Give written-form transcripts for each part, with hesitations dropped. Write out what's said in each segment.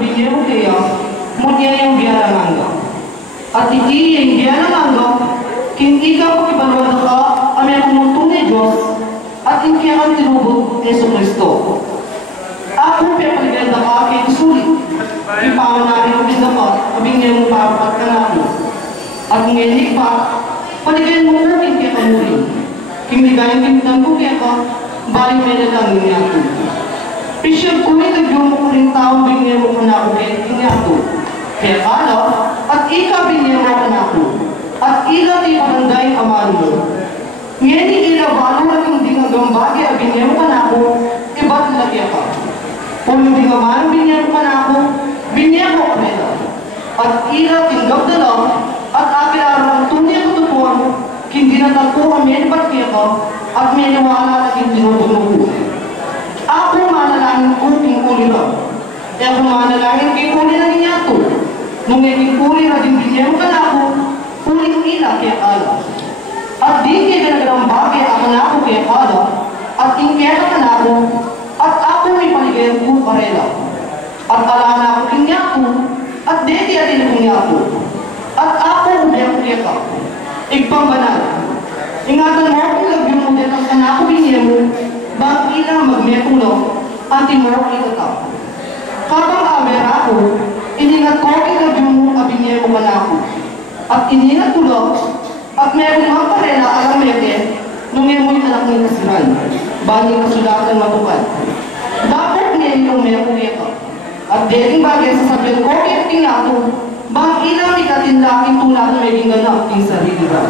binero kaya, munya yung biyarangan ka. At iti yung biyarangan ka, kindi ka pakibalwala ka, kami ang muntong ni Diyos, at hindi ka tinubog Yeso Kristo. Ako paliganda ka kay Kusuli. Ipaman namin ang pindapat, abing niya mong papapat ka namin. At kung hindi pa, paligayan mo ko kaya kamurin. Kung ligayan kintan ko kaya ka, balik may nalang niya ako. Pisyal ko ay nagyung mo ko rin taong bingyan mo ko na ako kaya niya ako. Kaya kala, at ika bingyan mo ko na ako. At ila di paranday aman mo. Ngayon ila balo na kung di hanggang bagay ang bingyan mo ka na ako, iba't lagi ka. Kung hindi nga man bingyan mo ka na ako, bingyan mo ka nila. At ila tinggap na lang, at akin araw tunay ko tutuan, hindi na tako kami ba't kaya ka, at may nawala na tinutulog ko. Ako manalangin ko king uli na. E ako manalangin king uli na niya to. Nung king uli na din bingyan mo ka na ako, uling ila kaya kala. At di kaya nagawang bagay ako na ako kaya kala, at ingkera ka na ako, at ako may paligayan ko parela. At ala na ako king niya ko, at di kaya din ako niya ko. At ako umayang kaya ka. Igpang banal. Ingatan mo kung lagyong mo din ang kanako biniya mo, bang ilang magmetulo, anti mo ikataw. Kapag awer ako, iningat ko kung lagyong mo kabiniya mo kanako. At iningat tulo, at meron mga parela alam meke, nung mo'y anak ni kasiran, bani kasulatan matupad. Bakit niya yung may kuya ka? At deling bagay sa sabihin ko, kaya tingnato, bang ilang ikatinlaking tulad na may ginganap ng sarili ka.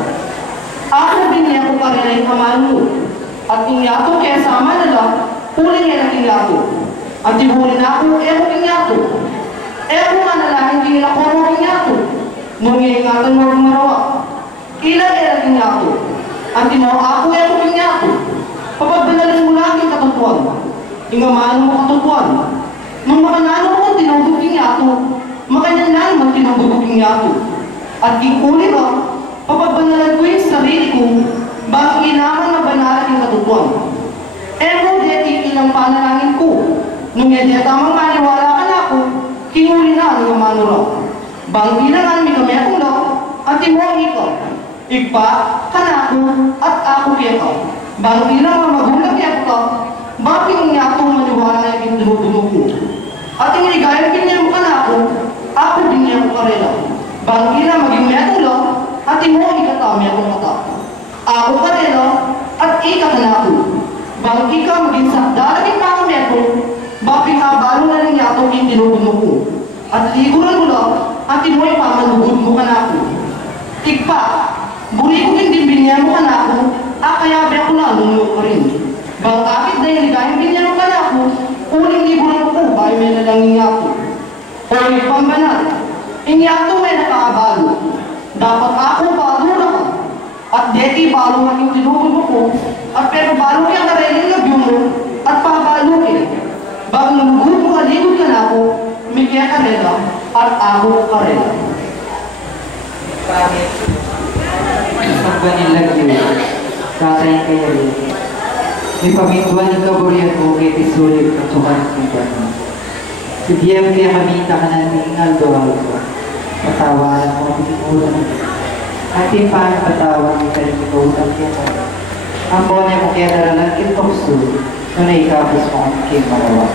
Ako biniya ko pa rin ay kaman mo, at ingyato kaya sama na lang, huling yan ang ingyato. At ihulin ako, eho ingyato. Eho nga nalahin kinila ko mo ingyato. Nung ingatan mo ang marawa. Ilang ang ingyato. At mo ako eho ingyato. Papagbanalin mo lang yung katutuan. Ingamaan mo katutuan. Nung makanano mo tinubog ingyato, makanyanan mo tinubog ingyato. At kikuli ba, papagbanalan ko yung sarili ko, bakit inaman na banalan yung katutuan. Ero deti ilang panalangin ko, nung yan tamang maniwala ka na ako, kinuli na ang manura. Bang ilangan may kami akong lang, at imo ikaw. Igpa, kanako, at ako kaya ka. Bang ilang magulang kaya ka, bakit nga itong maniwala na yung tinutunog ko. At yung ligayang pinyan mo kanako, ako din niya ko karela. Bang ilang maging may akong lang, at imo ikatami akong mata. Ako karela, at ikakanako. Bang ikaw maging sakdalagin pa kami ako, bakit habalo na rin niya itong tinutunog ko. At liguran mo lang, at imo ipamanugod mo kanako. Tigpa, buli ko din binyan mo kanako, kaya ba ako nalunok ko rin. Bang kapit na yung ligayang binyan mo kanako, uling liguran ko, bakit may nalangin niya ako. Uling pambanal, inyato may nakaabalo. Dapat ako balura ka. At deti balo maging tinubog ko, at pero balo kaya nareling lagyo mo, at pabalo kaya. Bang nalugod mo kaligod ka na ako, Miguel Carrera, at ako Carrera. Isang banilagyo, tatay kayo rin. May pamintuan ng kaburian ko kay Tisulit at sukan ng gano. Sibiyem kaya kamita ka na ng Aldo-Aldo. Patawaran mo ang pinimulan. At yung paano patawan ng kalimutan kaya ka. Ang bonya mo kaya daralan kitokso, na naikapos mo ang kimarawa.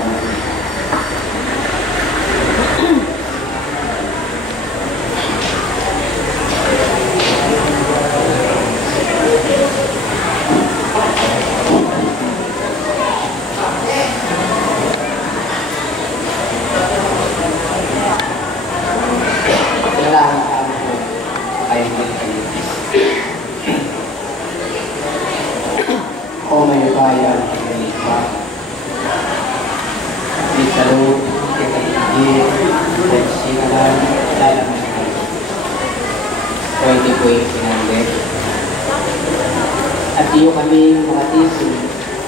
At iyo kami mga tiso,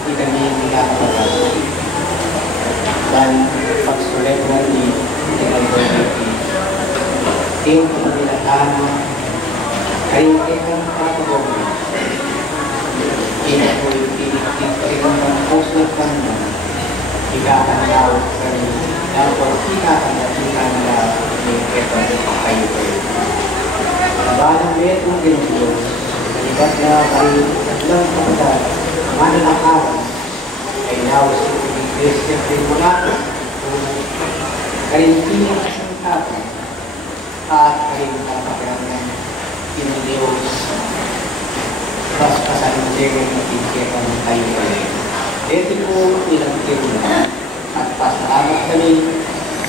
di kami nagkakapagod. Dan pagsulit ng di, di kami berhenti. Iyo kami natama, kayo kayo kapagod. Iyo ko yung pinigit, kayo ang puso at panginoon. Ikakanlaw kami, na pagkikakanapikan nila ng ketong kayo. Banang metong Diyos, nalibat na kayo lang kapatid, mananakawan, ay nawas ng Christian rin mga karintinang kasangkapan at karintinang ng Diyos. Pas-pasan mo siya ng ketong kayo. Ito po ilang kiruna at pasalamat kami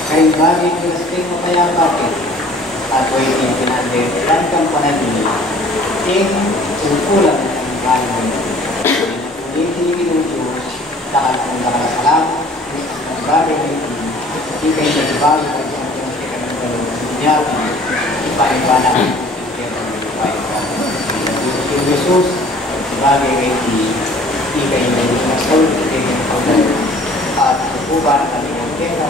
kay bagay kinasting mo kaya bakit at waiting pinandilan kang panagin kung kulang ng bayan mo. Hindi ng Diyos takal kong nakasalamat ng bagay nito ikay nagbago at yung pinastika ng dalawang ipa-iba na yung Jesus bagay nito ikay nagbago ikay nagbago at uban kami ng kaya